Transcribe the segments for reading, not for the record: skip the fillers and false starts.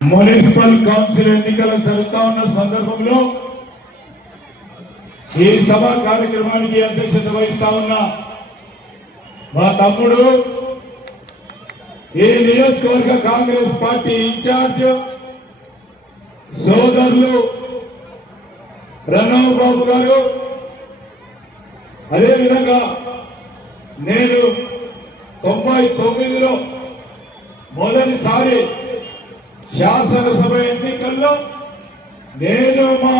Municipal council ఎన్నికలు జరుగుతా ఉన్న సందర్భంలో ఈ సభా కార్యక్రమానికి అధ్యక్షత వహిస్తా ఉన్న మా తమ్ముడు ఈ నియోజకవర్గ కాంగ్రెస్ పార్టీ ఇన్ఛార్జ్ సోదరులు ప్రణవ్ బాబు గారు, అదేవిధంగా నేను 99లో మొదటిసారి శాసనసభ ఎన్నికల్లో నేను మా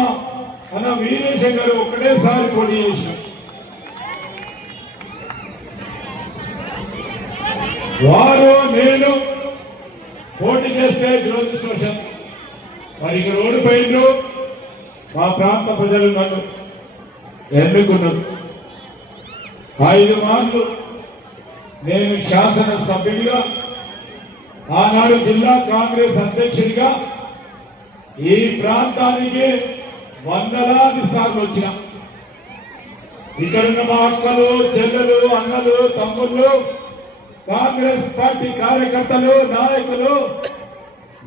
అన్న వీరేశం గారు ఒకటేసారి పోటీ చేశాం. వారు నేను పోటీ చేస్తే దురదృష్టవశాం వారికి ఓడిపోయిండ్రు. మా ప్రాంత ప్రజలు నన్ను ఎన్నుకున్నారు. 5 మార్లు నేను శాసనసభ్యుడిగా, ఆనాడు జిల్లా కాంగ్రెస్ అధ్యక్షుడిగా ఈ ప్రాంతానికి వందలాది సార్లు వచ్చిన. ఇక్కడున్న మా అక్కలు, చెల్లెలు, అన్నలు, తమ్ముళ్ళు, కాంగ్రెస్ పార్టీ కార్యకర్తలు, నాయకులు,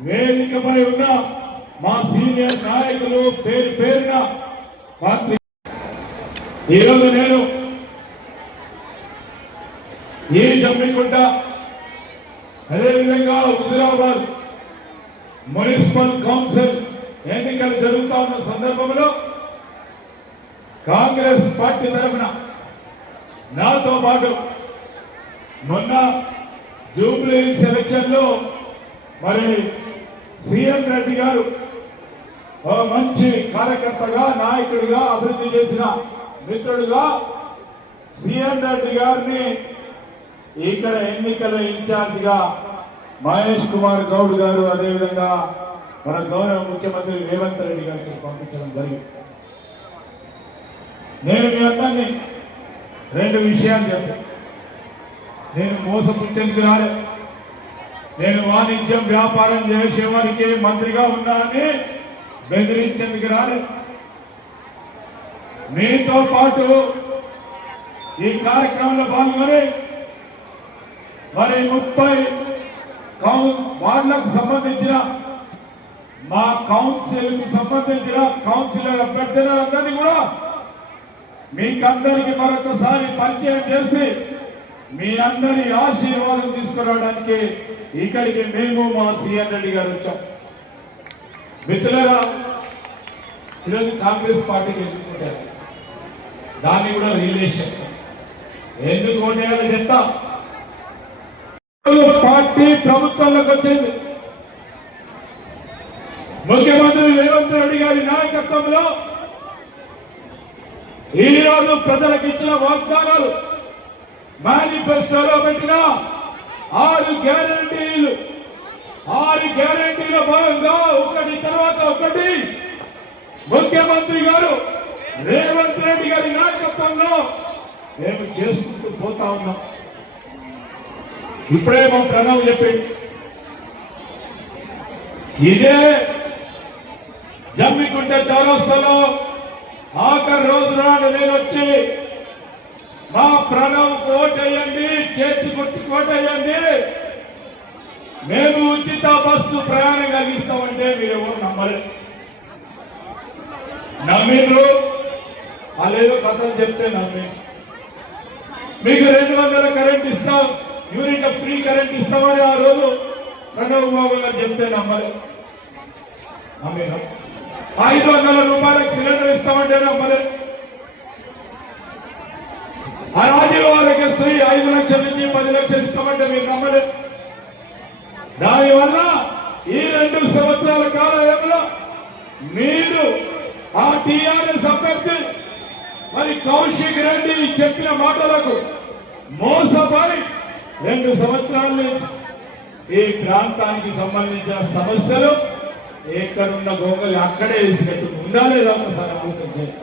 వేదికపై ఉన్న మా సీనియర్ నాయకులు పేరు పేరున ఈరోజు నేను ఈ జమ్మికుంట, అదేవిధంగా హుజురాబాద్ మున్సిపల్ కౌన్సిల్ ఎన్నికలు జరుగుతా ఉన్న సందర్భంలో కాంగ్రెస్ పార్టీ తరఫున నాతో పాటు మొన్న జూబ్లీ ఎలక్షన్ లో మరి సీఎం రెడ్డి గారు ఒక మంచి కార్యకర్తగా, నాయకుడిగా, అభివృద్ధి చేసిన మిత్రుడిగా సీఎం రెడ్డి గారిని ఇక్కడ ఎన్నికల ఇన్ఛార్జిగా మహేష్ కుమార్ గౌడ్ గారు, అదేవిధంగా మన గౌరవ ముఖ్యమంత్రి రేవంత్ రెడ్డి గారికి పంపించడం జరిగింది. నేను మీ అందరినీ 2 విషయాలు చెప్పాను. నేను మోసపుచ్చేందుకు రాలే, నేను వాణిజ్యం వ్యాపారం చేసేవారికి మంత్రిగా ఉన్నా అని బెదిరించేందుకు రాలే. మీతో పాటు ఈ కార్యక్రమంలో పాల్గొని మరి 30 వార్డులకు సంబంధించిన మా కౌన్సిల్ కు సంబంధించిన కౌన్సిలర్ అభ్యర్థులందరినీ కూడా మీకందరికి మరొకసారి పరిచయం చేసి మీ అందరి ఆశీర్వాదం తీసుకురావడానికి ఇక్కడికి మేము మా సీఎం రెడ్డి గారు వచ్చాం. మిత్రులారా, ఈరోజు కాంగ్రెస్ పార్టీకి ఎందుకుంటారు, దాన్ని కూడా రిలేషన్ ఎందుకు ఓటేయాలో చెప్తా. పార్టీ ప్రభుత్వంలోకి వచ్చింది. ముఖ్యమంత్రి రేవంత్ రెడ్డి గారి నాయకత్వంలో ఈరోజు ప్రజలకు ఇచ్చిన వాగ్దానాలు, మేనిఫెస్టోలో పెట్టిన 6 గ్యారంటీలు, 6 గ్యారంటీల భాగంగా ఒకటి తర్వాత ఒకటి ముఖ్యమంత్రి గారు రేవంత్ రెడ్డి గారి నాయకత్వంలో మేము చేసుకుంటూ పోతా ఉన్నాం. ఇప్పుడే మా ప్రణవ్ చెప్పింది, ఇదే జమ్మికుంట చౌరస్తాలో ఆఖరి రోజు నాడు నేను వచ్చి మా ప్రణవ్ ఓటేయండి, చేతి గుర్తు ఓటేయండి, మేము ఉచిత బస్సు ప్రయాణం కలిగిస్తామంటే మీరు ఎవరు నమ్మలేదు. నమ్మిండ్రు, అదేదో కథలు చెప్తే నమ్మి మీకు 200 కరెంట్ ఇస్తాం, యూనిట్ ఫ్రీ కరెంట్ ఇస్తామని ఆ రోజు ప్రణవ్ బాబు గారు చెప్తే నమ్మలేదు. నమ్మినా 500 రూపాయలకు సిలిండర్ ఇస్తామంటే నమ్మలేదు. రాజీవ్ ఆరోగ్యశ్రీ 5 లక్షల నుంచి 10 లక్షలు ఇస్తామంటే మీరు నమ్మలేదు. దానివల్ల ఈ 2 సంవత్సరాల కాలంలో మీరు ఆ టీఆర్ఎస్ అభ్యర్థి మరి కౌశిక్ రెడ్డి చెప్పిన మాటలకు మోసపడి 2 సంవత్సరాల నుంచి ఈ ప్రాంతానికి సంబంధించిన సమస్యలు ఎక్కడున్న గోంగలు అక్కడే తీసుకెట్టు ఉండాలేదా ఒకసారి ఆలోచన చేయాలి.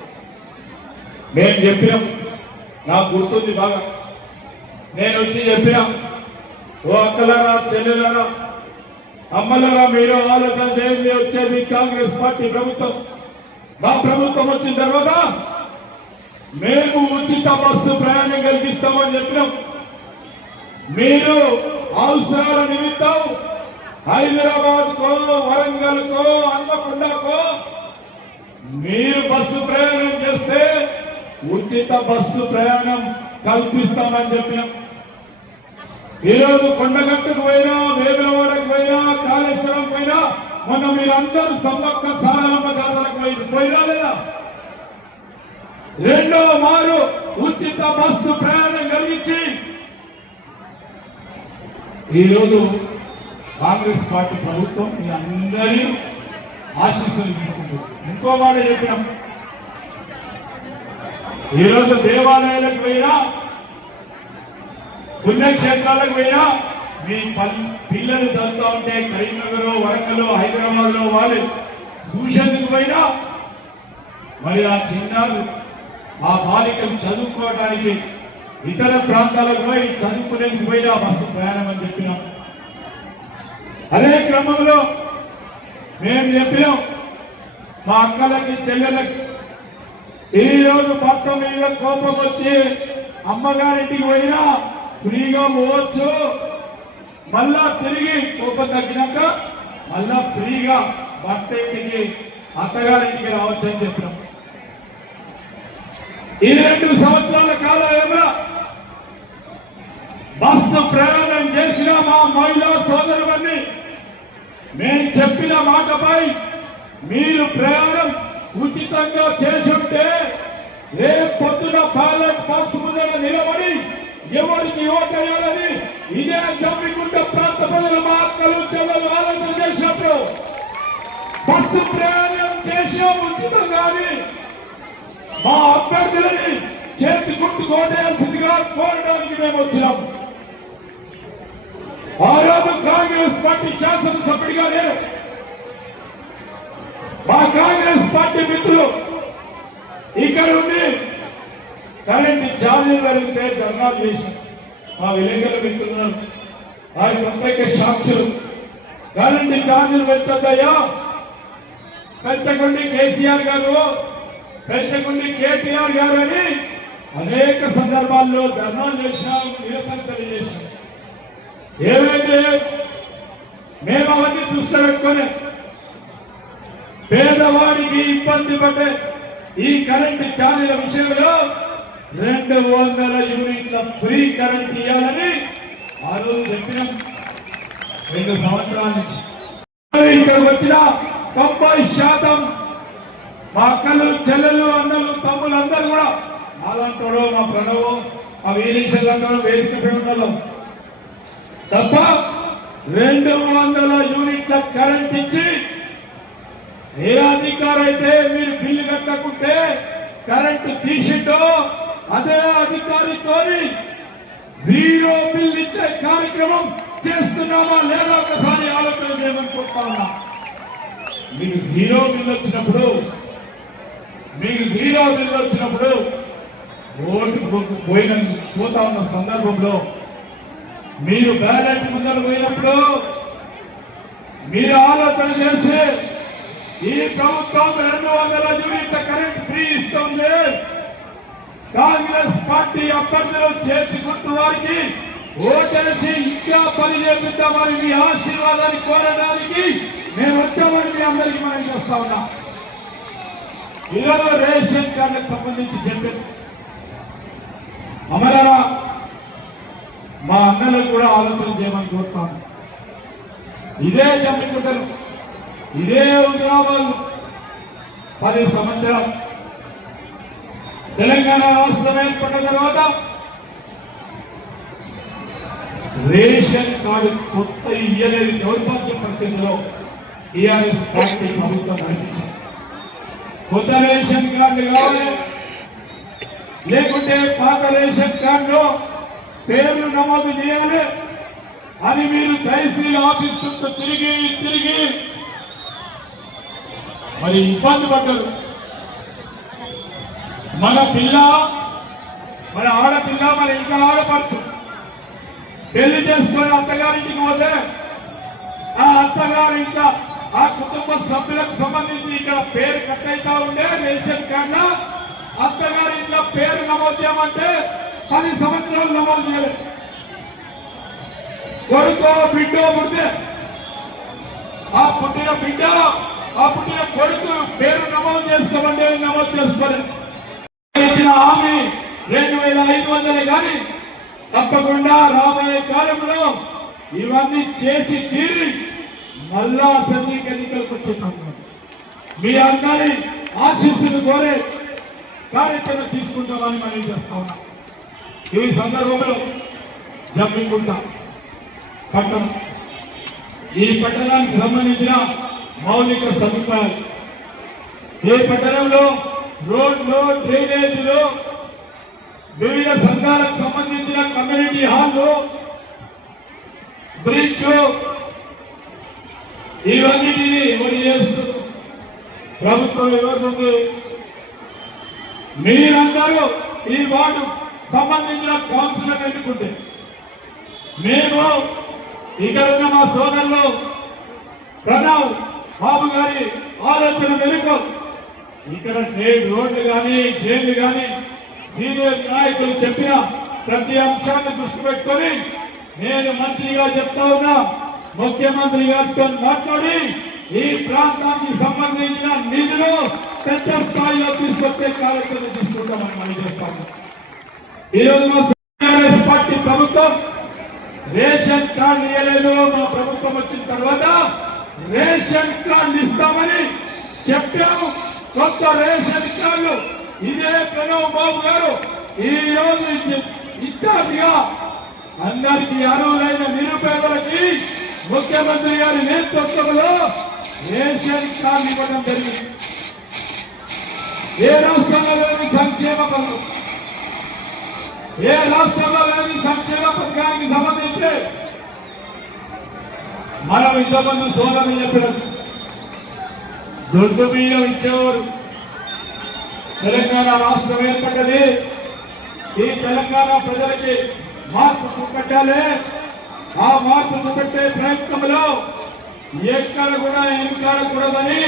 మేము చెప్పినాం, నాకు గుర్తుంది బాగా, నేను వచ్చి చెప్పినా, ఓ అక్కలారా, చెల్లెలారా, అమ్మలారా, మీరు ఆలోచన చేయండి. వచ్చేది కాంగ్రెస్ పార్టీ ప్రభుత్వం. మా ప్రభుత్వం వచ్చిన తర్వాత మేము ఉచిత బస్సు ప్రయాణం కలిగిస్తామని చెప్పినాం. మీరు అవసరాల నిమిత్తం హైదరాబాద్ కో వరంగల్ మీరు బస్సు ప్రయాణం చేస్తే ఉచిత బస్సు ప్రయాణం కల్పిస్తామని చెప్పినాం. ఈరోజు కొండగట్టుకు పోయినా, వేములవాడకు పోయినా, కాళేశ్వరం పోయినా, మొన్న మీరందరూ సమ్మక్క సారలమ్మ జాతరకు పోయినా లేదా? రెండో మారు ఉచిత బస్సు ప్రయాణం కలిగించి ఈరోజు కాంగ్రెస్ పార్టీ ప్రభుత్వం మీ అందరి ఆశీస్సులు తీసుకుంటుంది. ఇంకో మాట చెప్పినాం, ఈరోజు దేవాలయాలకు పోయినా, పుణ్యక్షేత్రాలకు పోయినా మీ పిల్లలు చదువుతా ఉంటే కరీంనగర్, వరంగల్, హైదరాబాద్ లో వాళ్ళు చూసేందుకు పోయినా మరి ఆ చిన్నారులు, ఆ బాలికలు చదువుకోవడానికి ఇతర ప్రాంతాలకు పోయి చదువుకునేందుకు పోయినా బస్సు ప్రయాణం అని చెప్పినాం. అదే క్రమంలో మేము చెప్పినాం మా అక్కలకి, చెల్లెలకి, ఈరోజు మొత్తం మీద కోపం వచ్చి అమ్మగారింటికి పోయినా ఫ్రీగా పోవచ్చు, మళ్ళా తిరిగి కోపం తగ్గినాక మళ్ళా ఫ్రీగా భర్త ఇంటికి, అత్తగారింటికి రావచ్చు అని చెప్పినాం. ఈ 2 సంవత్సరాల కాలంలో బస్సు ప్రయాణం చేసిన మా మహిళా సోదరులన్నీ మేము చెప్పిన మాటపై మీరు ప్రయాణం ఉచితంగా చేసుంటే రేపు పొద్దున బ్యాలెట్ బాక్స్ ముందర నిలబడి ఎవరికి ఓటేయాలని ఇదే జమ్మికుంట ప్రాంత ప్రజలు, మా అక్కలు, చెల్లెలు ఆలోచన చేసినప్పుడు బస్సు ప్రయాణం చేసే ఉచితంగాని మా అభ్యర్థులని చేతి గుర్తు కోటేయాల్సిందిగా కోరడానికి మేము వచ్చినాం. ఆ రోజు కాంగ్రెస్ పార్టీ శాసనసభ్యుడిగా నేను మా కాంగ్రెస్ పార్టీ మిత్రులు ఇక్కడ ఉండి కరెంట్ ఛార్జీలు కలిగితే ధర్నాలు చేశాం. మా విలేకరుల మిత్రులు ఆ ప్రత్యేక సాక్షులు కరెంట్ ఛార్జీలు పెంచద్దయ్యా, పెంచకండి కేసీఆర్ గారు, పెంచకుండి కేటీఆర్ గారు అని అనేక సందర్భాల్లో ధర్నాలు చేశాం, నిరసన తెలియజేశాం. ఏమైతే మేము అవన్నీ దృష్టి పెట్టుకొని పేదవాడికి ఇబ్బంది పడే ఈ కరెంటు ఛార్జీల విషయంలో 200 యూనిట్ల ఫ్రీ కరెంట్ ఇవ్వాలని ఆ రోజు చెప్పినాం. 2 సంవత్సరాల నుంచి ఇక్కడ వచ్చిన 90% మా అక్కలు, చెల్లెలు, అన్నలు, తమ్ములు అందరూ కూడా అలాంటి మా ప్రణవ్, మా వీరేశ్వరు వేదికపై ఉన్నదో తప్ప 200 యూనిట్ల కరెంట్ ఇచ్చి ఏ అధికారి అయితే మీరు బిల్లు కట్టకుంటే కరెంటు తీసిండో అదే అధికారితో 0 బిల్ ఇచ్చే కార్యక్రమం చేస్తున్నామా లేదా ఒకసారి ఆలోచన చేయమనుకుంటా ఉన్నా. మీకు 0 బిల్ వచ్చినప్పుడు ఓటు పోతా ఉన్న సందర్భంలో మీరు బ్యాలెట్ ముందర పోయినప్పుడు మీరు ఆలోచన చేసి ఈ ప్రభుత్వం 200 యూనిట్ల కరెంట్ ఫ్రీ ఇస్తుంది, కాంగ్రెస్ పార్టీ అభ్యర్థులు చేతి గుర్తు వారికి ఓటేసి ఇంకా పని చేపిద్దామని మీ ఆశీర్వాదాన్ని కోరడానికి మేము వచ్చామని మీ అందరికీ మనం చేస్తా ఉన్నాం. ఈరోజు రేషన్ కార్డులకు సంబంధించి చెప్పింది అమరారా మా అన్నలకు కూడా ఆలోచన చేయమని కోరుతాను. ఇదే జమ్మికుంటలు, ఇదే హుజరాబాద్ 10 సంవత్సరాలు తెలంగాణ రాష్ట్రం ఏర్పడిన తర్వాత రేషన్ కార్డు కొత్త ఇయ్యలేని దౌర్భాగ్య పరిస్థితుల్లో టీఆర్ఎస్ పార్టీ ప్రభుత్వం నడిపించింది. కొత్త రేషన్ కార్డు కావాలి, లేకుంటే పాత రేషన్ కార్డులో పేర్లు నమోదు చేయాలి అని మీరు తహసీల్ ఆఫీస్ చుట్టూ తిరిగి మరి ఇబ్బంది పడ్డారు. మన పిల్ల, మన ఆడపిల్ల, మన ఇంకా ఆడపడుచు పెళ్లి చేసుకొని అత్తగారింటికి పోతే ఆ అత్తగారింట్లో ఆ కుటుంబ సభ్యులకు సంబంధించి ఇక్కడ పేరు కట్ అవుతా ఉండే రేషన్ కార్డులో అత్తగారింట్లో పేరు నమోదు చేయమంటే 10 సంవత్సరాలు నమోదు చేయలేదు. కొడుకో బిడ్డో పుడితే ఆ పుట్టిన బిడ్డ ఆ పుట్టిన కొడుకు పేరు నమోదు చేసుకోమంటే నమోదు చేసుకోలేదు. ఇచ్చిన హామీ 2500 కానీ తప్పకుండా రాబోయే కాలంలో ఇవన్నీ చేసి తీరి మళ్ళా అసెంబ్లీ ఎన్నికలకు వచ్చేటప్పుడు మీ అందరి ఆశీస్సులు కోరే కార్యక్రమం తీసుకుంటామని మనం చేస్తా ఉన్నాం. ఈ సందర్భంలో జమ్మికుంట పట్టణం, ఈ పట్టణానికి సంబంధించిన మౌలిక సదుపాయాలు, ఈ పట్టణంలో రోడ్లు, డ్రైనేజీలు, వివిధ సంఘాలకు సంబంధించిన కమ్యూనిటీ హాల్లు, బ్రిడ్జ్, ఇవన్నిటినీ ఎవరు చేస్తున్నారు? ప్రభుత్వం ఎవరుంది? మీరందరూ ఈ వార్డు సంబంధించిన కౌన్సిలర్ ఎన్నుకుంటే మేము ఇక్కడ ఉన్న మా సోదరులు ప్రణవ్ బాబు గారి ఆలోచన మేరకు ఇక్కడ రోడ్లు కానీ డ్రైన్లు కానీ సీనియర్ నాయకులు చెప్పిన ప్రతి అంశాన్ని దృష్టి పెట్టుకొని నేను మంత్రిగా చెప్తా ఉన్నా, ముఖ్యమంత్రి గారితో మాట్లాడి ఈ ప్రాంతానికి సంబంధించిన నిధులు పెద్ద స్థాయిలో తీసుకొచ్చే కార్యక్రమం తీసుకుంటామని మనం చేస్తాము. ఈరోజు మా కాంగ్రెస్ పార్టీ ప్రభుత్వం రేషన్ కార్డు ఇవ్వలేదు. మా ప్రభుత్వం వచ్చిన తర్వాత రేషన్ కార్డు ఇస్తామని చెప్పాము. కొత్త రేషన్ కార్డు ఇదే ప్రణవ్ బాబు గారు ఈ రోజు ఇచ్చారుగా అందరికీ అర్హులైన నిరుపేదలకి ముఖ్యమంత్రి గారి నేతృత్వంలో రేషన్ కార్డు ఇవ్వడం జరిగింది. ఏ రాష్ట్రంలో లేని సంక్షేమ పథకం, ఏ రాష్ట్రంలో లేని సంక్షేమ పథకానికి సంబంధించి మనం ఇంతమంది సోదరులు చెప్పినట్టు దొడ్డు బియ్యం ఇచ్చేవారు. తెలంగాణ రాష్ట్రం ఏర్పడ్డది. ఈ తెలంగాణ ప్రజలకి మార్పు చూపెట్టాలి. ఆ మార్పు చూపెట్టే ప్రయత్నంలో ఎక్కడ కూడా వెనుకాడకూడదని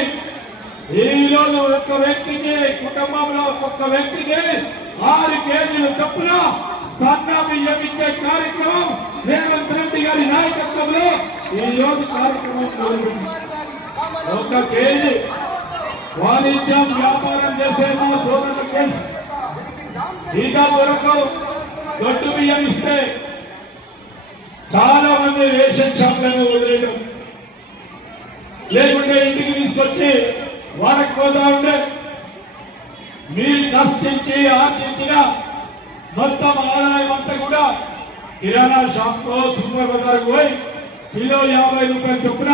ఈ రోజు ఒక్క వ్యక్తికి, కుటుంబంలో ఒక్క వ్యక్తికి 6 కేజీలు చొప్పున సన్న బియ్యం ఇచ్చే కార్యక్రమం రేవంత్ రెడ్డి గారి నాయకత్వంలో ఈ రోజు కార్యక్రమం మొదలుపెట్టింది. 1 కేజీ వాణిజ్యం వ్యాపారం చేసే మా సోదరుల కేసు ఇక వరకు దొడ్డు బియ్యం ఇస్తే చాలా మంది రేషన్ షాప్లను వదిలేయడం, లేకుంటే ఇంటికి తీసుకొచ్చి వారికి పోతా ఉండే. మీరు కష్టించి ఆర్జించిన మొత్తం ఆదాయం అంతా కూడా కిరాణా షాప్తో సూపర్ బజార్కు పోయి కిలో 50 రూపాయలు చొప్పున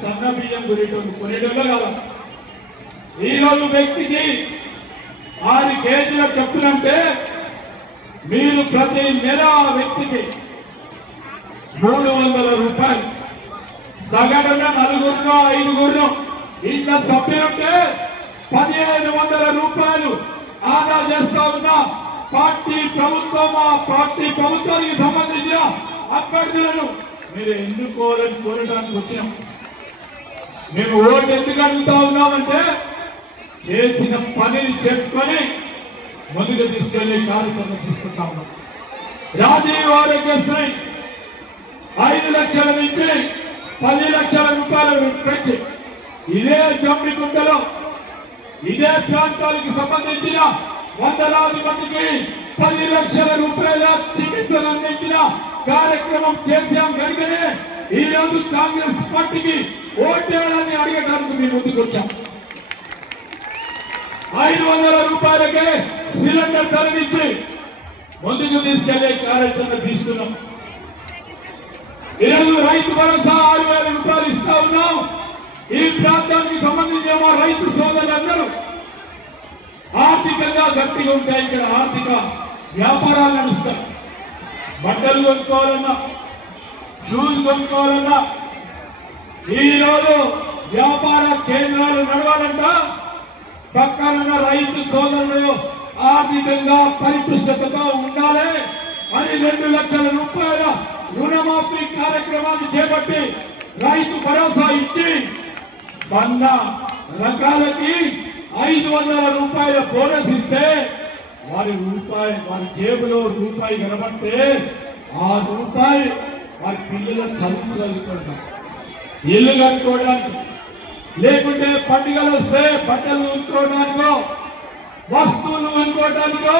సన్న బియ్యం కొనేటోళ్ళు కాదు. ఈరోజు వ్యక్తికి 6 కేజీల చొప్పునంటే మీరు ప్రతి నెల వ్యక్తికి 300 రూపాయలు, సగటున 4-5 ఇంట్లో సభ్యులుంటే 1500 రూపాయలు ఆదా చేస్తా ఉన్న పార్టీ ప్రభుత్వం. ఆ పార్టీ ప్రభుత్వానికి సంబంధించిన అభ్యర్థులను మీరు ఎన్నుకోవాలని కోరడానికి వచ్చాం. మేము ఓటు ఎందుకు అడుగుతా ఉన్నామంటే చేసిన పనిని చెప్పుకొని ముందుకు తీసుకెళ్లే కార్యక్రమం తీసుకుంటా ఉన్నాం. రాజీవ్ ఆరోగ్యశ్రీ 5 లక్షల నుంచి 10 లక్షల రూపాయలు పెంచి ఇదే జమ్మికుంటలో ఇదే ప్రాంతానికి సంబంధించిన వందలాది మందికి 10 లక్షల రూపాయల చికిత్సను అందించిన కార్యక్రమం చేశాం. కనుకనే ఈ రోజు కాంగ్రెస్ పార్టీకి ఓటేయాలని అడగడానికి మేము ముందుకు వచ్చాం. 500 రూపాయలకే సిలిండర్ ధరనిచ్చి ముందుకు తీసుకెళ్లే కార్యక్రమం తీసుకున్నాం. ఈరోజు రైతు భరోసా 6000 రూపాయలు ఇస్తా ఉన్నాం. ఈ ప్రాంతానికి సంబంధించిన మా రైతు సోదరులందరూ ఆర్థికంగా గట్టిగా ఉంటాయి. ఇక్కడ ఆర్థిక వ్యాపారాలు నడుస్తాయి. బట్టలు కొనుక్కోవాలన్నా, షూస్ కొనుక్కోవాలన్నా, ఈరోజు వ్యాపార కేంద్రాలు నడవాలంట పక్కన రైతు సోదరులు ఆర్థికంగా పరిపుష్టతతో ఉండాలి అని 2 లక్షల రూపాయల రుణమాఫీ కార్యక్రమాన్ని చేపట్టి రైతు భరోసా ఇచ్చి సన్న రకాలకి 500 రూపాయల బోనస్ ఇస్తే వారి జేబులో రూపాయి కనబడితే ఆ రూపాయి వారి పిల్లల చదువు చదువుకుంటారు, ఇల్లు కట్టుకోవడానికి, లేకుంటే పండుగలు వస్తే బట్టలు కొనుక్కోవడానికో వస్తువులు కొనుక్కోవడానికో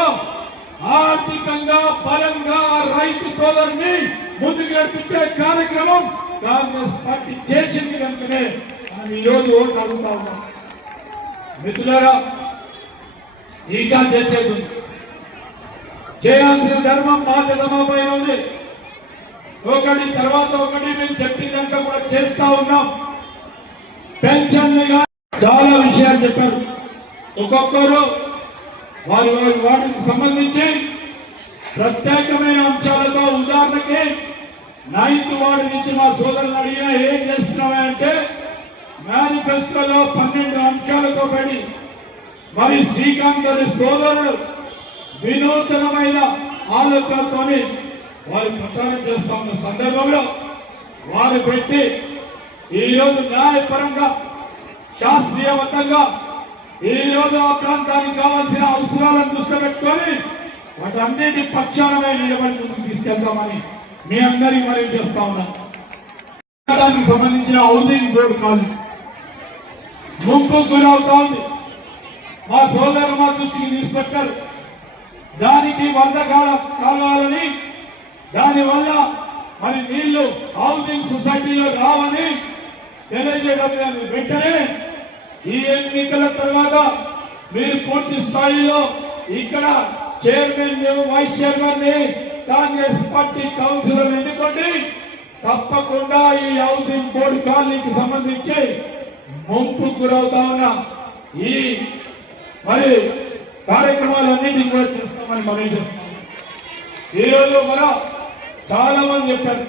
ఆర్థికంగా బలంగా రైతు సోదరుని ముందుకు నడిపించే కార్యక్రమం కాంగ్రెస్ పార్టీ చేసింది కనుకనే మనం ఈరోజు ఓట్లు అడుగుతా ఉన్నాం. మిత్రులారా, ఇంకా చేసేది ఉంది. చేయాల్సిన ధర్మం బాధ్యతమపై ఉంది. ఒకటి తర్వాత ఒకటి మేము చెప్పినాక కూడా చేస్తా ఉన్నాం. పెన్షన్లుగా చాలా విషయాలు చెప్పారు. ఒక్కొక్కరు వారి వాటికి సంబంధించి ప్రత్యేకమైన అంశాలతో, ఉదాహరణకి 9th వార్డు నుంచి మా సోదరులు అడిగినా ఏం చేస్తున్నామే అంటే మేనిఫెస్టోలో 12 అంశాలతో పడి మరి శ్రీకాంత్ గారి సోదరుడు వినూతనమైన ఆలోచనలతో వారు ప్రచారం చేస్తా ఉన్న సందర్భంలో వారు పెట్టి ఈరోజు న్యాయపరంగా శాస్త్రీయబద్ధంగా ఈరోజు ఆ ప్రాంతానికి కావాల్సిన అవసరాలను దృష్టి పెట్టుకొని వాటన్నిటి పక్షానమే నిలబడి ముందుకు తీసుకెళ్తామని మీ అందరికీ మనవి చేస్తా ఉన్నాం. దానికి సంబంధించిన హౌసింగ్ బోర్డు కాదు ముంపు గురవుతా ఉంది. మా సోదరులు మా దృష్టికి తీసుకొచ్చారు. దానికి వరద కావాలని, దానివల్ల మరి నీళ్లు హౌసింగ్ సొసైటీలో రావని తెలియజేయడం వెంటనే ఈ ఎన్నికల తర్వాత మీరు పూర్తి స్థాయిలో ఇక్కడ చైర్మన్ వైస్ చైర్మన్ ని కాంగ్రెస్ పార్టీ కౌన్సిలర్ ఎన్నుకోండి. తప్పకుండా ఈ హౌసింగ్ బోర్డు కాలనీకి సంబంధించి ముంపు గురవుతా ఉన్న ఈ మరి కార్యక్రమాలన్నింటినీ కూడా చేస్తామని మనం చేస్తాం. ఈరోజు మనం చాలా మంది చెప్పారు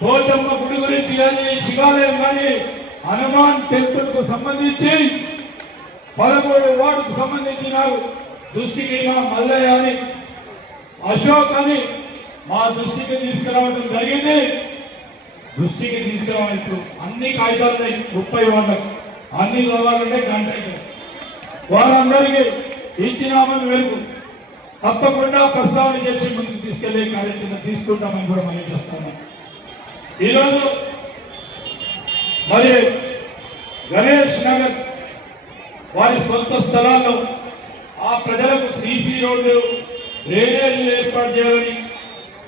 పోచమ్మ గుడి గురించి కానీ, శివాలయం కానీ, హనుమాన్ టెంపుల్ కు సంబంధించి 13 వార్డుకు సంబంధించి నాకు దృష్టికి మా మల్లయ్య అని, అశోక్ అని మా దృష్టికి తీసుకురావడం జరిగింది. దృష్టికి తీసుకురావాలి. ఇప్పుడు అన్ని కాగితాలు 30 వార్డులకు అన్ని కావాలంటే గంట అవుతుంది. వారందరికీ ఇచ్చినామని వెలుగు తప్పకుండా ప్రస్తావన చేసి ముందుకు తీసుకెళ్లే కార్యక్రమం తీసుకుంటామని కూడా మనం చేస్తాము. ఈరోజు మరి గణేష్ నగర్ వారి సొంత స్థలాల్లో ఆ ప్రజలకు సీసీ రోడ్లు, డ్రైనేజీలు ఏర్పాటు చేయాలని,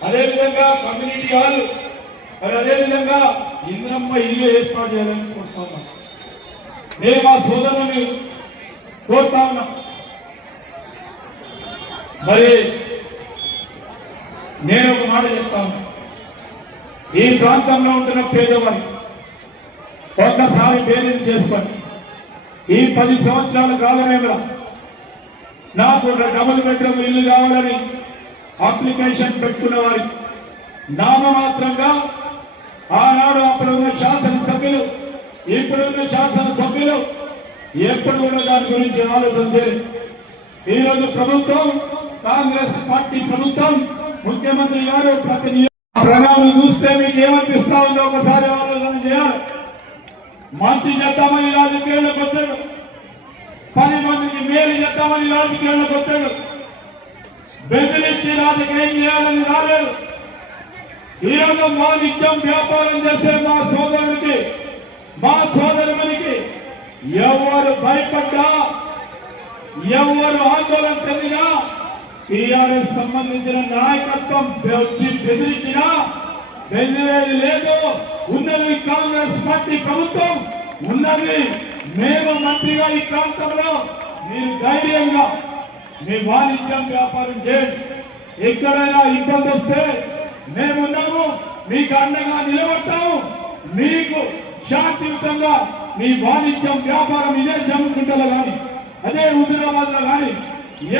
అదేవిధంగా కమ్యూనిటీ హాల్, మరి అదేవిధంగా ఇంద్రమ్మ ఇల్లు ఏర్పాటు చేయాలని కోరుతా ఉన్నాం. మేము మా సోదరుని కోరుతా ఉన్నాం. మరి నేను ఒక మాట చెప్తాను. ఈ ప్రాంతంలో ఉంటున్న పేదవారి ఒక్కసారి బేరీలు చేసుకొని ఈ 10 సంవత్సరాల కాలమేమో నాకు డబుల్ బెడ్రూమ్ ఇల్లు కావాలని అప్లికేషన్ పెట్టుకున్న వారి నామమాత్రంగా ఆనాడు అప్పుడున్న శాసనసభ్యులు, ఇప్పుడున్న శాసనసభ్యులు ఎప్పుడు కూడా దాని గురించి ఆలోచన చేయలేదు. ఈరోజు ప్రభుత్వం, కాంగ్రెస్ పార్టీ ప్రభుత్వం, ముఖ్యమంత్రి గారు ప్రతి ప్రణాళిక చూస్తే మీకు ఏమనిపిస్తా ఉందో ఒకసారి ఆలోచన చేయాలి. మంచి చేద్దామని రాజకీయాలకు వచ్చాడు, 10 మందికి మేలు చేద్దామని రాజకీయాలకు వచ్చాడు, బెదిరించి రాజకీయం చేయాలని రాలేదు. ఈరోజు మా నిత్యం వ్యాపారం చేసే మా సోదరుడికి, మా సోదరునికి ఎవరు భయపడ్డా, ఎవరు ఆందోళన చెందినా, టీఆర్ఎస్ సంబంధించిన నాయకత్వం వచ్చి బెదిరించినా బెదిరేది లేదు. ఉన్నది కాంగ్రెస్ పార్టీ ప్రభుత్వం, ఉన్నది మేము మంత్రిగా ఈ ప్రాంతంలో. మీరు ధైర్యంగా మీ వాణిజ్యం వ్యాపారం చేయండి. ఎక్కడైనా ఇబ్బంది వస్తే మేమున్నాము, మీకు అండగా నిలబడతాము. మీకు శాంతియుతంగా మీ వాణిజ్యం వ్యాపారం ఇదే జమ్మికుంటలో కానీ, అదే హుజూరాబాద్ లో కానీ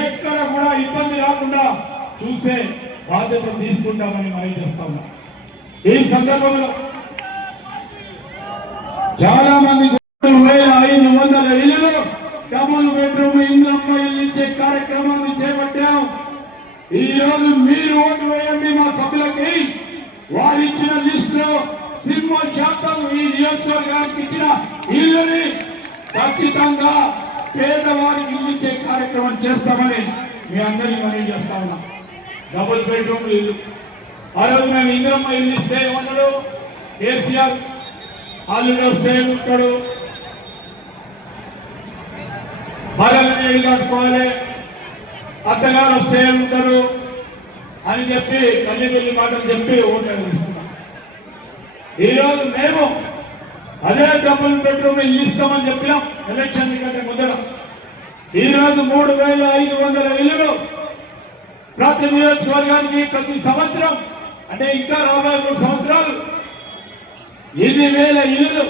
ఎక్కడ కూడా ఇబ్బంది రాకుండా చూస్తే బాధ్యత తీసుకుంటామని మనం చేస్తాము. ఈ సందర్భంలో చాలా మంది 2500 ఇళ్లలో డబుల్ బెడ్రూమ్ ఇంద్రమ్మ ఇల్లు ఇచ్చే కార్యక్రమాన్ని చేపట్టాం. ఈ రోజు మీరు ఓటు వేయండి మా సభ్యులకి. వారు ఇచ్చిన లిస్ట్ లో సింహశాతం ఈ నియోజకవర్గానికి ఇచ్చిన ఇల్లుని ఖచ్చితంగా పేదవారికి ఇల్లు ఇచ్చే కార్యక్రమం చేస్తామని మీ అందరికీ మనం చేస్తా ఉన్నాం. డబుల్ బెడ్రూమ్ ఇల్లు ఆ రోజు మేము ఇంద్రమ్మ ఇల్లు ఇస్తే ఏమన్నాడు కేసీఆర్, అల్లుడు వస్తే ఉంటాడు, మరలు నీళ్ళు కట్టుకోవాలి, అత్తగారు వస్తే ఉంటారు అని చెప్పి కల్లిబెల్లి మాటలు చెప్పి ఓట్లు తీసుకున్నాం. ఈరోజు మేము అదే డబుల్ బెడ్రూమ్ ఇల్లు ఇస్తామని చెప్పినాం ఎలక్షన్ కంటే ముందర. ఈరోజు 3,500 ఇల్లులు ప్రతి నియోజకవర్గానికి ప్రతి సంవత్సరం, అంటే ఇంకా రాబోయే 3 సంవత్సరాలు 8,000 ఇల్లులు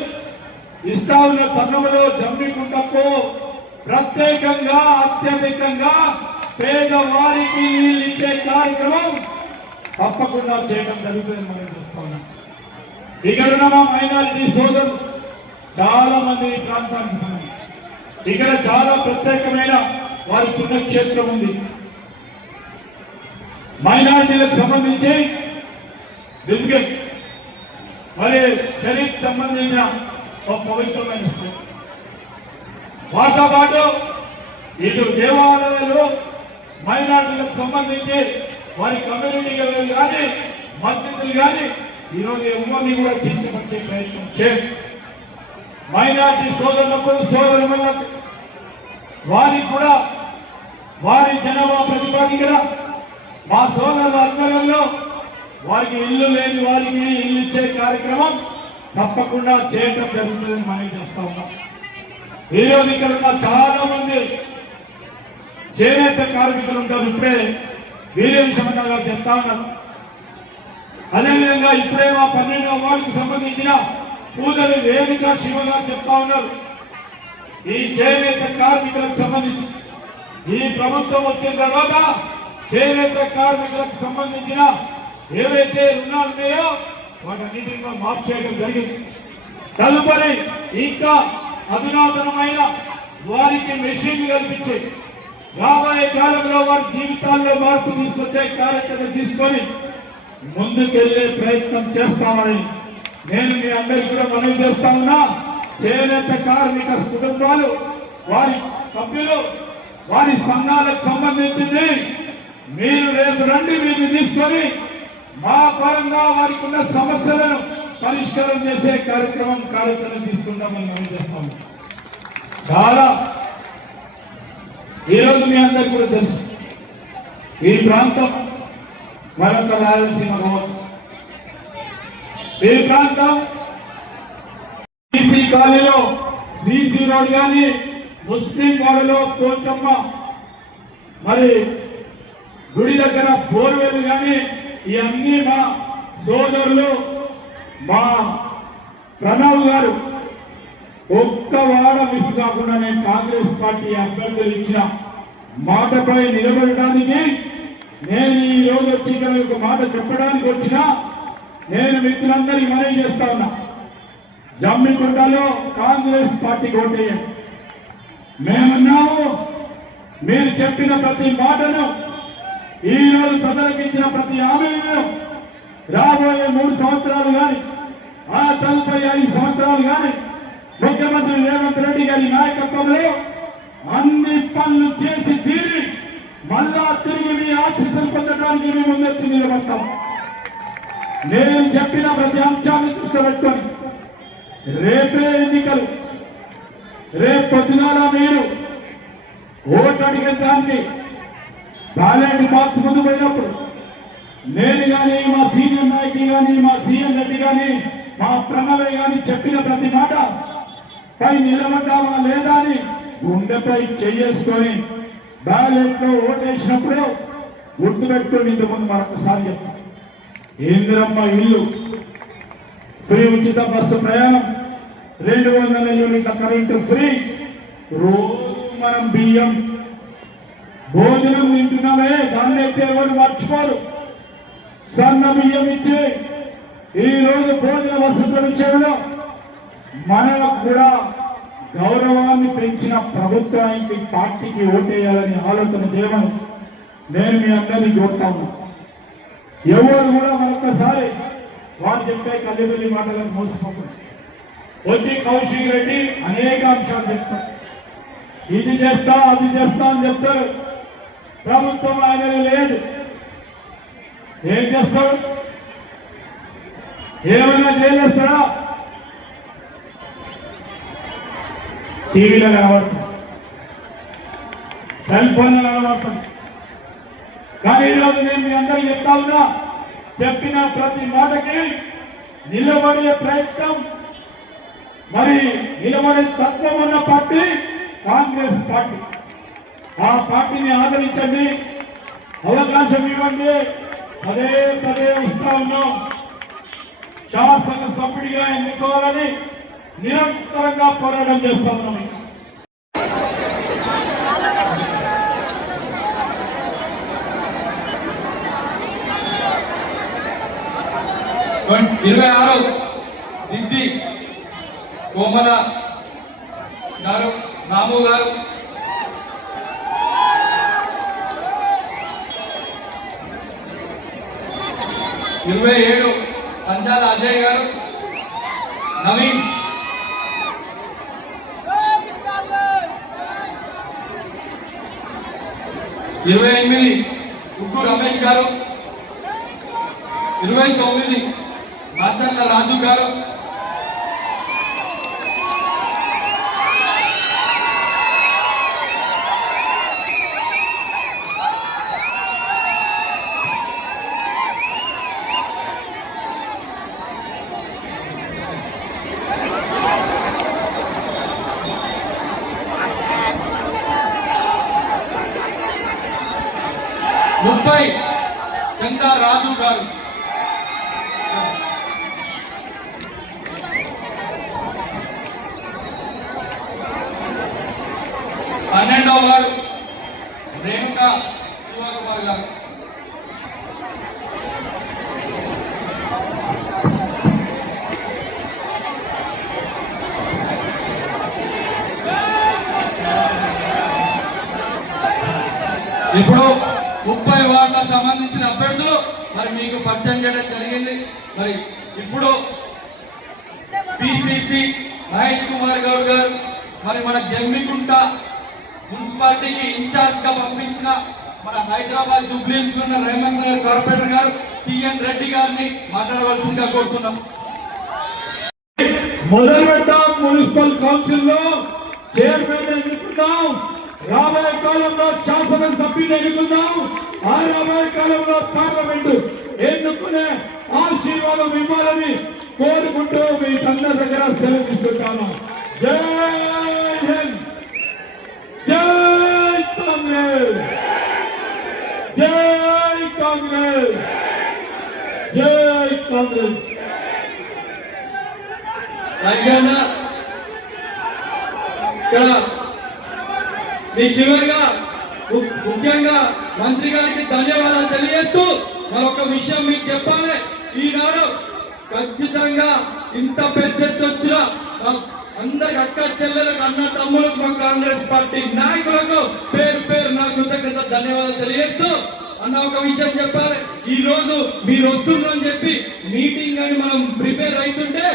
ఇస్తా ఉన్న తరుణంలో జమ్మికుంటకు ప్రత్యేకంగా అత్యధికంగా పేదవారికి ఇల్లు ఇచ్చే కార్యక్రమం తప్పకుండా చేయడం జరుగుతుంది. మనం చూస్తా ఉన్నాం. ఇక్కడ ఉన్న మా మైనారిటీ సోదరులు చాలా మంది ఈ ప్రాంతానికి సంబంధించి ఇక్కడ చాలా ప్రత్యేకమైన వారి పుణ్యక్షేత్రం ఉంది. మైనారిటీలకు సంబంధించి బిస్కెట్ మరి షరీఫ్ సంబంధించిన ఒక పవిత్రమైన స్థలం. వాటితో పాటు ఇటు దేవాలయాలు మైనారిటీలకు సంబంధించి వారి కమ్యూనిటీగా కానీ మస్జిద్లు కానీ ఈరోజు ఎవరిని కూడా తీసుకొచ్చే ప్రయత్నం చేయండి. మైనారిటీ సోదరులకు సోదరులకు వారికి కూడా వారి జనాభా ప్రతిపాదికగా మా సోదరుల ఆధ్వర్యంలో వారికి ఇల్లు లేని వారికి ఇల్లు ఇచ్చే కార్యక్రమం తప్పకుండా చేయటం జరుగుతుందని మనం చేస్తా ఉన్నాం. ఈరోజు ఇక్కడ ఉన్న చాలా మంది చేనేత కార్మికులు ఉంటారు. ఇప్పుడే వీరేం సమన్న గారు చెప్తా ఉన్నారు. అదేవిధంగా ఇప్పుడే మా 12వ వార్డుకు సంబంధించిన పూజలు రేణుకా శివ గారు చెప్తా ఉన్నారు. ఈ చేనేత కార్మికులకు సంబంధించి ఈ ప్రభుత్వం వచ్చిన తర్వాత చేనేత కార్మికులకు సంబంధించిన ఏవైతే రుణాలు ఉన్నాయో వాటన్నిటిని మాఫ్ చేయడం జరిగింది. తదుపరి ఇంకా అధునాతనమైన వారికి మెషిన్ కల్పించి రాబోయే కాలంలో వారి జీవితాల్లో మార్పు తీసుకొచ్చే కార్యక్రమం తీసుకొని ముందుకెళ్లే ప్రయత్నం చేస్తామని నేను మీ అందరికీ కూడా మనవి చేస్తా ఉన్నా. చేనేత కార్మిక కుటుంబాలు వారి సభ్యులు వారి సంఘాలకు సంబంధించింది మీరు రేపు రండి, వీరిని తీసుకొని మా పరంగా వారికి ఉన్న సమస్యలను పరిష్కారం చేసే కార్యక్రమం తీసుకుంటామని మనం చేస్తాము. చాలా ఈరోజు మీ అందరికీ కూడా తెలుసు ఈ ప్రాంతం మరొక రాయలసీమ కావచ్చు. ఈ ప్రాంతం బీసీ కాలనీలో శ్రీజీ రోడ్ కానీ ముస్లిం వాడలో పోచమ్మ మరి గుడి దగ్గర బోర్వేలు కానీ ఇవన్నీ మా సోదరులు మా ప్రణవ్ గారు ఒక్క వాడ మిస్ కాకుండా నేను కాంగ్రెస్ పార్టీ అభ్యర్థులు ఇచ్చిన మాటపై నిలబడడానికి నేను ఈ రోజు వచ్చి ఇక్కడ ఒక మాట చెప్పడానికి వచ్చినా నేను మిత్రులందరికీ మనవి చేస్తా ఉన్నా. జమ్మికుంటలో కాంగ్రెస్ పార్టీకి ఓటేయండి. మేమున్నాము. మీరు చెప్పిన ప్రతి మాటను ఈ రోజు ప్రజలకు ఇచ్చిన ప్రతి హామీలను రాబోయే 3 సంవత్సరాలు కానీ ఆ తదుపరి 5 సంవత్సరాలు కానీ ముఖ్యమంత్రి రేవంత్ రెడ్డి గారి నాయకత్వంలో అన్ని పనులు చేసి తీరి మళ్ళా తిరిగి మీ ఆశీస్సులు పొందడానికి మేము ముందెచ్చి నిలబడతాం. నేను చెప్పిన ప్రతి అంశాన్ని దృష్టి పెట్టుకొని రేపే ఎన్నికలు. రేపు పొద్దుగాల మీరు ఓటు అడిగేదానికి బ్యాలెట్ బాక్స్ ముందు పోయినప్పుడు నేను కానీ మా సీనియర్ నాయకులు కానీ మా సీఎం రెడ్డి కానీ మా ప్రణవే కానీ చెప్పిన ప్రతి మాట పై నిలబడ్డామా లేదా అని గుండెపై చేసుకొని బ్యాలెట్ లో ఓటేసినప్పుడు గుర్తుపెట్టుకొని ఇంతకుముందు మరొకసారి చెప్తాం. ఇందిరమ్మ ఇల్లు, ఫ్రీ ఉచిత బస్సు ప్రయాణం, 200 యూనిట్ల కరెంటు ఫ్రీ, రోజు మనం బియ్యం భోజనం తింటున్నామే దాన్ని అయితే ఎవరు మర్చిపోరు. సన్న బియ్యం ఇచ్చి ఈ రోజు భోజన వసతుల విషయంలో మనకు కూడా గౌరవాన్ని పెంచిన ప్రభుత్వానికి పార్టీకి ఓటేయాలని ఆలోచన చేయమని నేను మీ అందరినీ కోరుతా ఉన్నా. ఎవరు కూడా మరొకసారి వారు చెప్పే కల్లిబెల్లి మాటలను మోసపోకుండా వచ్చి కౌశిక్ రెడ్డి అనేక అంశాలు చెప్తారు. ఇది చేస్తా అది చేస్తా అని చెప్తారు. ప్రభుత్వం ఆయన లేదు. ఏం చేస్తాడు? ఏమైనా చేయలేస్తాడా? టీవీలో కనబడుతుంది. సెల్ ఫోన్ అలవాడుతుంది. కానీ ఈరోజు నేను మీ అందరూ చెప్తా ఉన్నా, చెప్పిన ప్రతి మాటకి నిలబడే ప్రయత్నం, మరి నిలబడే తత్వం ఉన్న పార్టీ కాంగ్రెస్ పార్టీ. ఆ పార్టీని ఆదరించండి, అవకాశం ఇవ్వండి. పదే పదే ఇస్తా ఉన్నాం. శాసన సభ్యుడిగా ఎన్నుకోవాలని నిరంతరంగా పోరాటం చేస్తా ఉన్నాం. 26 దిద్ది కోమల గారు, రాము గారు, 27 సంజాల అజయ్ గారు, నవీన్, 28 ఉగ్గు రమేష్ గారు, 29 మాచర్ల రాజు గారు, 30 చందా రాజు గారు, 12వ వార్డు రేణుకా శివకుమార్ గారు, 30 వార్డులకు సంబంధించిన అభ్యర్థులు మరి మీకు పరిచయం చేయడం జరిగింది. మరి ఇప్పుడు పిసిసి మహేష్ కుమార్ గౌడ్ గారు, మరి మన జమ్మికుంట మున్సిపాలిటీకి ఇన్ఛార్జ్ గా పంపించిన మన హైదరాబాద్ జూబ్లీహిల్స్ ఉన్న రేవంత్ నగర్ కార్పొరేటర్ గారు సిఎన్ రెడ్డి గారిని మాట్లాడవలసిందిగా కోరుతున్నాం. మొదలు పెట్టాం. మున్సిపల్ కౌన్సిల్ లో చైర్మన్ ఎన్నుకున్నాం. రాబోయే కాలంలో శాసన సభ్యులు ఎన్నుకున్నాం. ఆ రాబోయే కాలంలో పార్లమెంటు ఎన్నుకునే ఆశీర్వాదం ఇవ్వాలని కోరుకుంటూ మీ అందరి దగ్గర సెలవుకుంటాను. జై హింద్, జై కాంగ్రెస్, జై కాంగ్రెస్, జై కాంగ్రెస్. ఇక్కడ మీ చివరిగా ముఖ్యంగా మంత్రి గారికి ధన్యవాదాలు తెలియజేస్తూ మరొక విషయం మీకు చెప్పాలి. ఈనాడు ఖచ్చితంగా ఇంత పెద్ద వచ్చిన అందరికి అక్క చెల్లెలకు, అన్న తమ్ములకు, మా కాంగ్రెస్ పార్టీ నాయకులకు పేరు పేరు నా కృతజ్ఞత ధన్యవాదాలు తెలియజేస్తూ అన్న ఒక విషయం చెప్పాలి. ఈ రోజు మీరు వస్తుందని చెప్పి మీటింగ్ అని మనం ప్రిపేర్ అవుతుంటే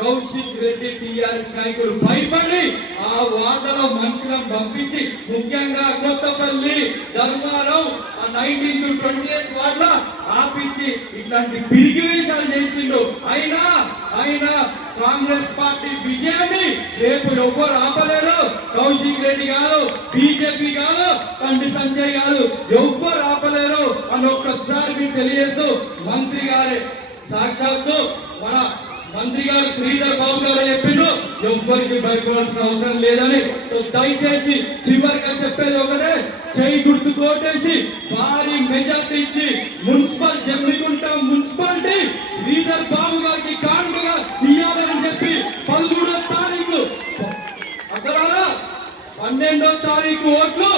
కౌశిక్ రెడ్డి టిఆర్ఎస్ నాయకులు భయపడి ఆ వార్డులో మనుషులను పంపించి ముఖ్యంగా కొత్తపల్లి, ధర్మారం 19 to 28 వార్డుల ఆపించి ఇట్లాంటి పిరిగి వేషాలు చేసిండు. అయినా కాంగ్రెస్ పార్టీ విజయాన్ని రేపు ఎవ్వరు ఆపలేరు. కౌశిక్ రెడ్డి కాదు, బీజేపీ కాదు, కంటి సంజయ్ కాదు, ఎవ్వరు ఆపలేరు అని ఒక్కసారి మీకు తెలియజేస్తూ మంత్రి గారే సాక్షాత్తు మన మంత్రి గారు శ్రీధర్ బాబు గారు చెప్పిండు ఎవ్వరికి భయపడాల్సిన అవసరం లేదని. దయచేసి చివరిగా చెప్పేది ఒకటే, చేయి గుర్తు కోటేసి భారీ మెజార్టీ ఇచ్చి మున్సిపల్ జమ్మికుంట మున్సిపాలిటీ శ్రీధర్ బాబు గారికి కానుకగా ఇయ్యాలని చెప్పి 13వ తారీఖు అక్కడ 12వ తారీఖు ఓట్లు,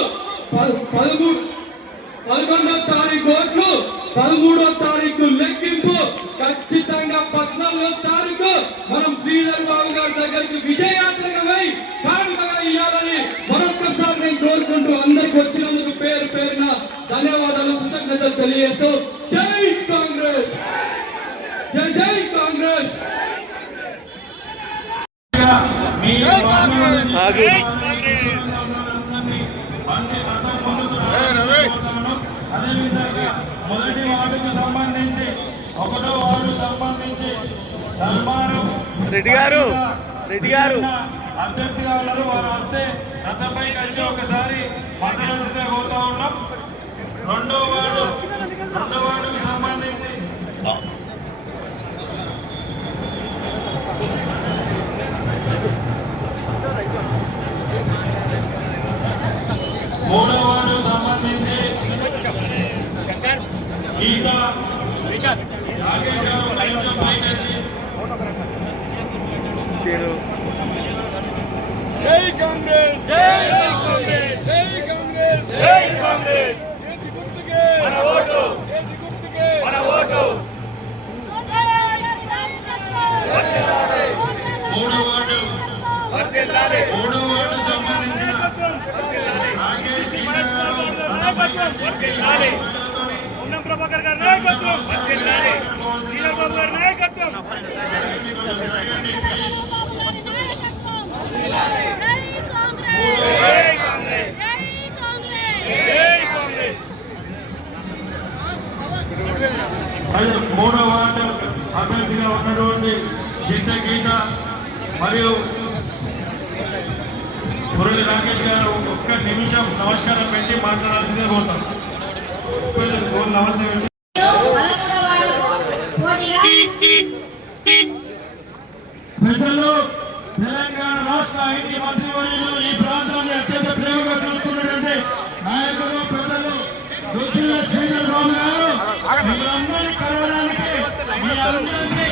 11వ తారీఖు ఓట్లు, 13వ తారీఖు లెక్కింపు, ఖచ్చితంగా 14వ తారీఖు మనం శ్రీధర్ బాబు గారి దగ్గరికి విజయయాత్రగా పోయి కానుకగా ఇవ్వాలని మరొక్కసారి నేను కోరుకుంటూ అందరికి వచ్చినందుకు పేరు పేరున ధన్యవాదాలు, కృతజ్ఞతలు తెలియజేస్తూ జై కాంగ్రెస్, జై జై కాంగ్రెస్. అదేవిధంగా మొదటి వార్డుకు సంబంధించి 1వ వార్డు సంబంధించి ధర్మారం రెడ్డి గారు అభ్యర్థిగా ఉన్నారు. వారు వస్తే రథంపై కలిసి ఒకసారి మాట్లాడాల్సిందిగా కోరుతా ఉన్నాం. రెండో వార్డుకు సంబంధించి మూడో వార్డు సంబంధించి ఈత రాకేష్ గారు కొంచెం పైకి వచ్చి జై కాంగ్రెస్ జై కాంగ్రెస్ జై కాంగ్రెస్ జై కాంగ్రెస్ చేతి గుర్తుకే మన ఓటు చేతి గుర్తుకే మన ఓటు మూడో వార్డు సంబంధించిన రాకేష్ ఉన్నం ప్రభాకర్ గారి నాయకత్వం శ్రీరాబాబు గారి నాయకత్వం మూడో వార్డు అభ్యర్థిగా ఉన్నటువంటి జిడ్డ గీత మరియు మురళి రాకేష్ గారు ఒక్క నిమిషం నమస్కారం పెట్టి మాట్లాడాల్సిందే కోరుతాం. నమస్తే. పెద్దలు తెలంగాణ రాష్ట్ర ఐటీ మంత్రివర్యులు ఈ ప్రాంతాన్ని అత్యంత ప్రేమగా చూసుకున్నటువంటి నాయకులు పెద్దలు శ్రీధర్ బాబు గారు మీరందరినీ కలవడానికి మీ అందరినీ